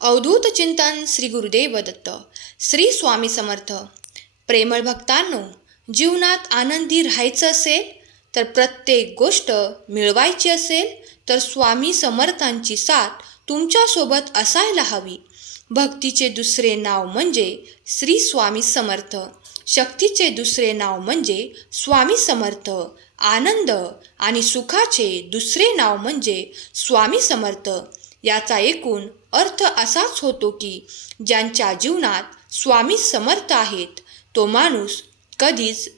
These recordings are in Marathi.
अवधूत चिंतन श्री गुरुदेव दत्त. श्री स्वामी समर्थ. प्रेमळ भक्तांनो जीवनात आनंदी राहायचं असेल तर प्रत्येक गोष्ट मिळवायची असेल तर स्वामी समर्थांची साथ तुमच्यासोबत असायला हवी. भक्तीचे दुसरे नाव म्हणजे श्री स्वामी समर्थ. शक्तीचे दुसरे नाव म्हणजे स्वामी समर्थ. आनंद आणि सुखाचे दुसरे नाव म्हणजे स्वामी समर्थ. याचा एकूण अर्थ असाच होतो की ज्यांच्या जीवनात स्वामी समर्थ आहेत तो माणूस कधीच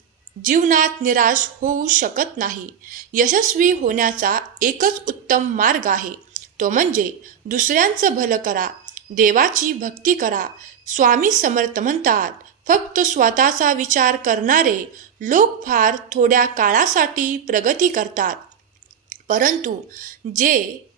जीवनात निराश होऊ शकत नाही. यशस्वी होण्याचा एकच उत्तम मार्ग आहे. तो म्हणजे दुसऱ्यांचं भलं करा देवाची भक्ती करा. स्वामी समर्थ म्हणतात फक्त स्वतःचा विचार करणारे लोक फार थोड्या काळासाठी प्रगती करतात. परंतु जे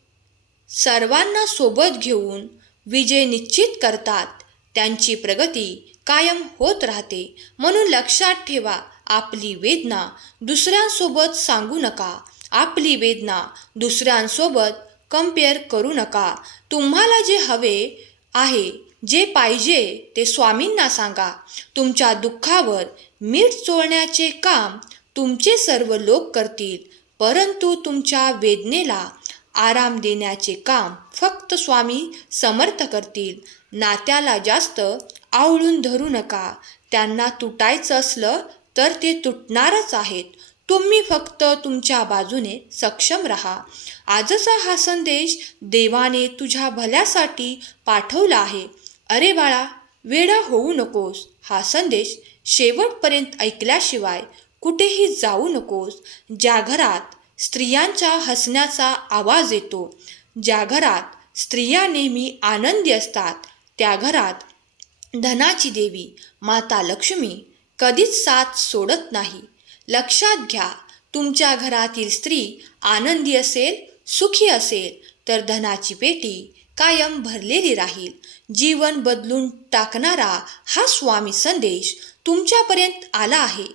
सर्वांना सोबत घेऊन विजय निश्चित करतात. त्यांची प्रगती कायम होत राहते. म्हणून लक्षात ठेवा आपली वेदना दुसऱ्यांसोबत सांगू नका. आपली वेदना दुसऱ्यांसोबत कंपेअर करू नका. तुम्हाला जे हवे आहे जे पाहिजे ते स्वामींना सांगा. तुमच्या दुःखावर मीठ चोळण्याचे काम तुमचे सर्व लोक करतील परंतु तुमच्या वेदनेला आराम देण्याचे काम फक्त स्वामी समर्थ करतील. नात्याला जास्त आवळून धरू नका. त्यांना तुटायचं असलं तर ते तुटणारच आहेत. तुम्ही फक्त तुमच्या बाजूने सक्षम राहा. आजचा हा संदेश देवाने तुझ्या भल्यासाठी पाठवला आहे. अरे बाळा वेडा होऊ नकोस. हा संदेश शेवटपर्यंत ऐकल्याशिवाय कुठेही जाऊ नकोस. ज्या घरात स्त्रियांच्या हसण्याचा आवाज येतो. ज्या घरात स्त्रिया नेहमी आनंदी असतात त्या घरात धनाची देवी माता लक्ष्मी कधीच साथ सोडत नाही. लक्षात घ्या तुमच्या घरातील स्त्री आनंदी असेल सुखी असेल तर धनाची पेटी कायम भरलेली राहील. जीवन बदलून टाकणारा हा स्वामी संदेश तुमच्यापर्यंत आला आहे.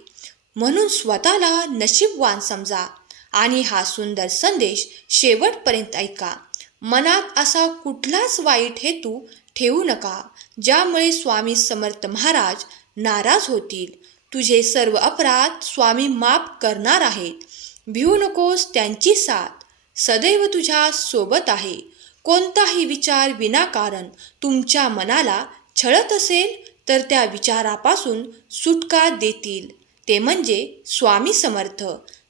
म्हणून स्वतःला नशीबवान समजा. आणि हा सुंदर संदेश शेवटपर्यंत ऐका. मनात असा कुठलाच वाईट हेतू ठेवू नका ज्यामुळे स्वामी समर्थ महाराज नाराज होतील. तुझे सर्व अपराध स्वामी माफ करणार आहेत. भिवू नकोस त्यांची साथ. सदैव तुझ्या सोबत आहे. कोणताही विचार विनाकारण तुमच्या मनाला छळत असेल तर त्या विचारापासून सुटका देतील. ते म्हणजे स्वामी समर्थ.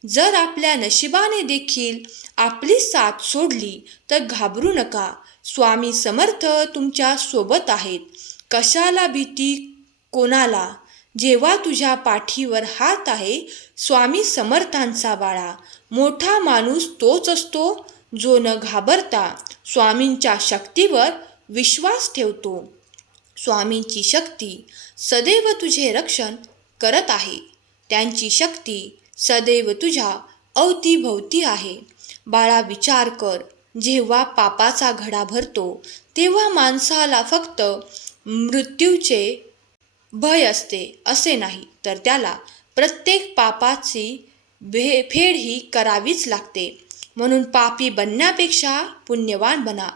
जर आपल्या नशिबाने देखील आपली साथ सोडली तर घाबरू नका. स्वामी समर्थ तुमच्यासोबत आहेत. कशाला भीती कोणाला? जेव्हा तुझ्या पाठीवर हात आहे स्वामी समर्थांचा बाळा. मोठा माणूस तोच असतो जो न घाबरता स्वामींच्या शक्तीवर विश्वास ठेवतो. स्वामींची शक्ती सदैव तुझे रक्षण करत आहे. त्यांची शक्ती सदैव तुझ्या अवतीभोवती आहे. बाळा विचार कर. जेव्हा पापाचा घडा भरतो तेव्हा माणसाला फक्त मृत्यूचे भय असते असे नाही तर त्याला प्रत्येक पापाची भे फेड ही करावीच लागते. म्हणून पापी बनण्यापेक्षा पुण्यवान बना.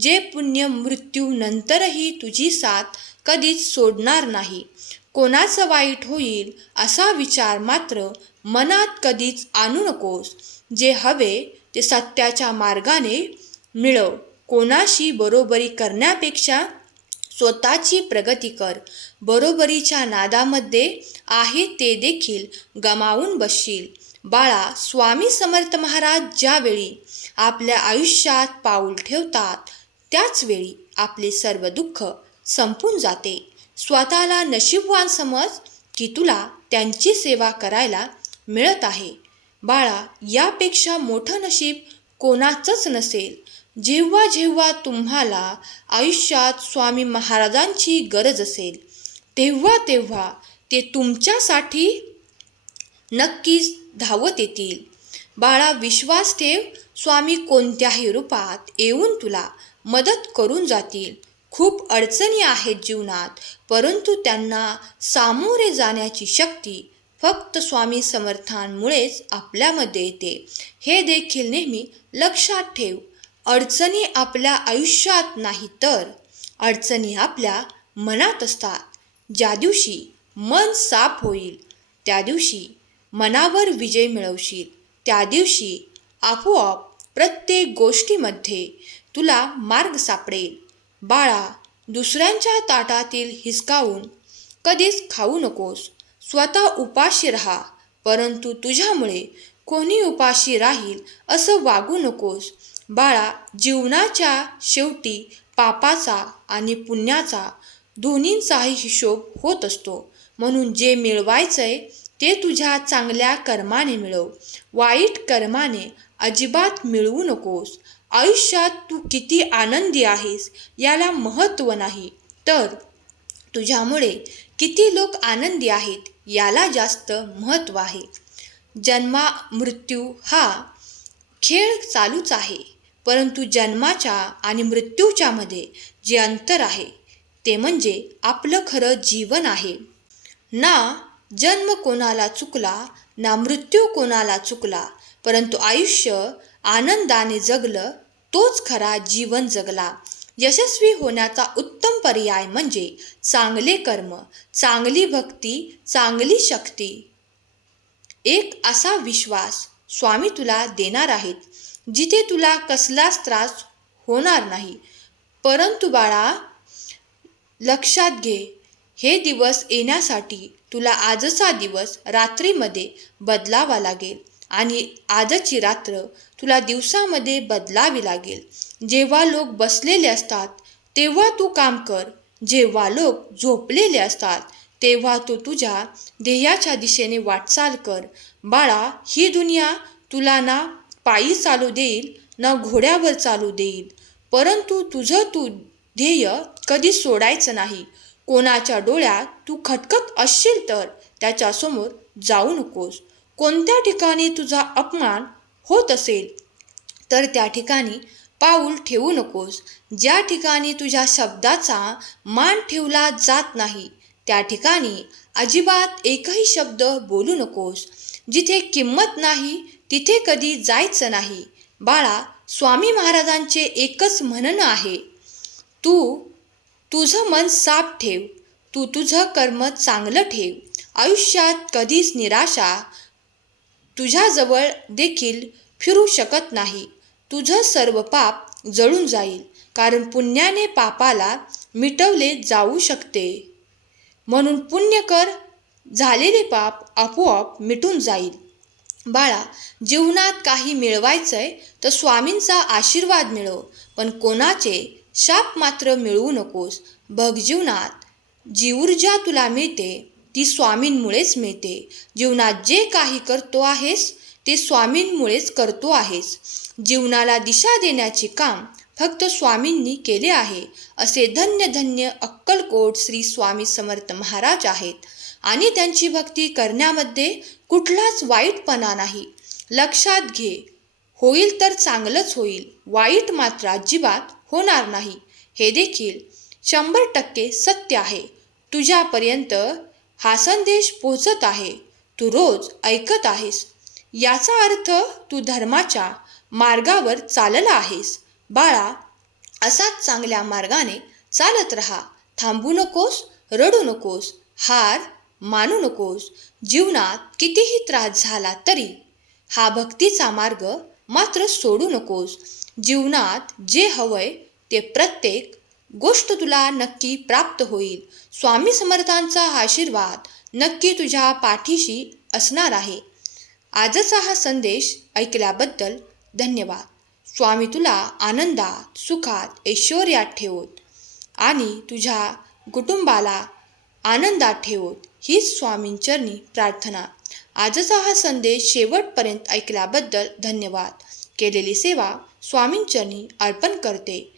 जे पुण्य मृत्यू नंतरही तुझी साथ कधीच सोडणार नाही. कोणाचं वाईट होईल असा विचार मात्र मनात कधीच आणू नकोस. जे हवे ते सत्याच्या मार्गाने मिळव. कोणाशी बरोबरी करण्यापेक्षा स्वतःची प्रगती कर. बरोबरीच्या नादामध्ये आहे ते देखील गमावून बसशील. बाळा स्वामी समर्थ महाराज ज्यावेळी आपल्या आयुष्यात पाऊल ठेवतात त्याचवेळी आपले सर्व दुःख संपून जाते. स्वतःला नशीबवान समज की तुला त्यांची सेवा करायला मिळत आहे. बाळा यापेक्षा मोठं नशीब कोणाचंच नसेल. जेव्हा जेव्हा तुम्हाला आयुष्यात स्वामी महाराजांची गरज असेल तेव्हा तेव्हा ते तुमच्यासाठी नक्कीच धावत येतील. बाळा विश्वास ठेव स्वामी कोणत्याही रूपात येऊन तुला मदत करून जातील. खूप अडचणी आहेत जीवनात परंतु त्यांना सामोरे जाण्याची शक्ती फक्त स्वामी समर्थांमुळेच आपल्यामध्ये येते. हे देखील नेहमी लक्षात ठेव. अडचणी आपल्या आयुष्यात नाही तर अडचणी आपल्या मनात असतात. ज्या दिवशी मन साफ होईल त्या दिवशी मनावर विजय मिळवशील. त्या दिवशी आपोआप प्रत्येक गोष्टीमध्ये तुला मार्ग सापडेल. बाळा दुसऱ्यांच्या ताटातील हिसकावून कधीच खाऊ नकोस. स्वतः उपाशी राहा परंतु तुझ्यामुळे कोणी उपाशी राहील असं वागू नकोस. बाळा जीवनाच्या शेवटी पापाचा आणि पुण्याचा दोन्हींचाही हिशोब होत असतो. म्हणून जे मिळवायचंय ते तुझ्या चांगल्या कर्माने मिळव. वाईट कर्माने अजिबात मिळवू नकोस. आयुष्यात तू किती आनंदी आहेस याला महत्त्व नाही. तर तुझ्यामुळे किती लोक आनंदी आहेत याला जास्त महत्त्व आहे. जन्मा मृत्यू हा खेळ चालूच आहे परंतु जन्माच्या आणि मृत्यूच्या मध्ये जे अंतर आहे ते म्हणजे आपलं खरं जीवन आहे. ना जन्म कोणाला चुकला ना मृत्यू कोणाला चुकला परंतु आयुष्य आनंदाने जगलं तोच खरा जीवन जगला. यशस्वी होण्याचा उत्तम पर्याय म्हणजे चांगले कर्म चांगली भक्ती चांगली शक्ती. एक असा विश्वास स्वामी तुला देणार आहेत जिथे तुला कसलाच त्रास होणार नाही. परंतु बाळा लक्षात घे हे दिवस येण्यासाठी तुला आजचा दिवस रात्रीमध्ये बदलावा लागेल. आणि आजची रात्र तुला दिवसामध्ये बदलावी लागेल. जेव्हा लोक बसलेले असतात तेव्हा तू काम कर. जेव्हा लोक झोपलेले असतात तेव्हा तू तुझ्या ध्येयाच्या दिशेने वाटचाल कर. बाळा ही दुनिया तुला ना पायी चालू देईल ना घोड्यावर चालू देईल. परंतु तुझं तू ध्येय कधी सोडायचं नाही. कोणाच्या डोळ्यात तू खटकत असशील तर त्याच्यासमोर जाऊ नकोस. कोणत्या ठिकाणी तुझा अपमान होत असेल? तर त्या ठिकाणी पाऊल ठेवू नकोस. ज्या ठिकाणी तुझ्या शब्दाचा मान ठेवला जात नाही त्या ठिकाणी अजिबात एकही शब्द बोलू नकोस. जिथे किंमत नाही तिथे कधी जायचं नाही. बाळा स्वामी महाराजांचे एकच म्हणणं आहे तू तुझं मन साफ ठेव. तू तुझं कर्म चांगलं ठेव. आयुष्यात कधीच निराशा तुझ्याजवळ देखील फिरू शकत नाही. तुझं सर्व पाप जळून जाईल कारण पुण्याने पापाला मिटवले जाऊ शकते. म्हणून पुण्य कर झालेले पाप आपोआप मिटून जाईल. बाळा जीवनात काही मिळवायचंय तर स्वामींचा आशीर्वाद मिळव पण कोणाचे शाप मात्र मिळवू नकोस. भगजीवनात जीवनात जी ऊर्जा तुला मिळते ती स्वामींमुळेच मिळते. जीवनात जे काही करतो आहेस ते स्वामींमुळेच करतो आहेस. जीवनाला दिशा देण्याचे काम फक्त स्वामींनी केले आहे असे धन्य धन्य अक्कलकोट श्री स्वामी समर्थ महाराज आहेत. आणि त्यांची भक्ती करण्यामध्ये कुठलाच वाईटपणा नाही. लक्षात घे होईल तर चांगलंच होईल वाईट मात्र अजिबात होणार नाही. हे देखील शंभर टक्के सत्य आहे. तुझ्यापर्यंत हा संदेश पोचत आहे. तू रोज ऐकत आहेस. याचा अर्थ तू धर्माच्या मार्गावर चालला आहेस. बाळा असाच चांगल्या मार्गाने चालत राहा. थांबू नकोस रडू नकोस हार मानू नकोस. जीवनात कितीही त्रास झाला तरी हा भक्तीचा मार्ग मात्र सोडू नकोस. जीवनात जे हवंय ते प्रत्येक गोष्ट तुला नक्की प्राप्त होईल. स्वामी समर्थांचा आशीर्वाद नक्की तुझ्या पाठीशी असणार आहे. आजचा हा संदेश ऐकल्याबद्दल धन्यवाद. स्वामी तुला आनंदात सुखात ऐश्वर्यात ठेवत आणि तुझ्या कुटुंबाला आनंदात ठेवत. हीच स्वामींचरणी प्रार्थना. आजचा हा संदेश शेवटपर्यंत ऐकल्याबद्दल धन्यवाद. केलेली सेवा स्वामींचरणी अर्पण करते.